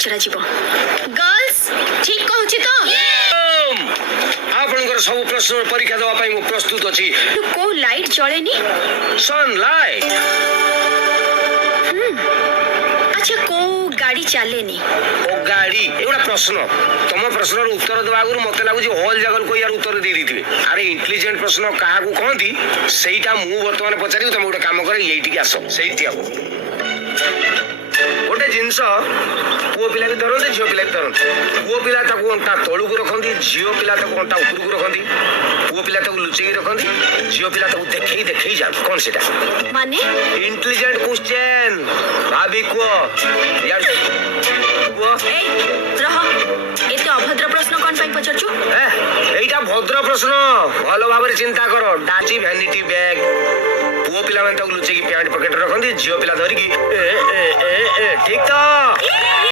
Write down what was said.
girls ठीक कहूची तो आपनकर सब प्रश्न परीक्षा देवा पाई मु प्रस्तुत अछि को लाइट जळेनी सनलाइट अच्छा को गाड़ी चलेनी ओ गाड़ी एगुड़ा प्रश्न तुम प्रश्न उत्तर देवा आगु मते लागु जे होल जगल को यार उत्तर दे दिथिबे अरे इंटेलिजेंट प्रश्न काहा को कहंती सेईटा मु वर्तमान पचारि तुम गोटे काम करे एईटी के आसो सेईटी आबो गोटे जिनस पुओ पिला भी धरते झील पिला भी धरते पुओ पिला अंटा तलू को रखती झील पिला अंटा ऊपर को रखती पुओ पिला लुचेक रखती झील पिला देखई देखई जा कौन से माने इंटेलिजेंट क्वेश्चन भाभी को यार रह एते अभद्र प्रश्न कौन पाई पचरछु एईटा भद्र प्रश्न भलो भाबरे चिंता करो डाची वैनिटी बैग पुओ पिला लुचेक पैंट पकेट रखती झील पिला धरिकी ठीक तो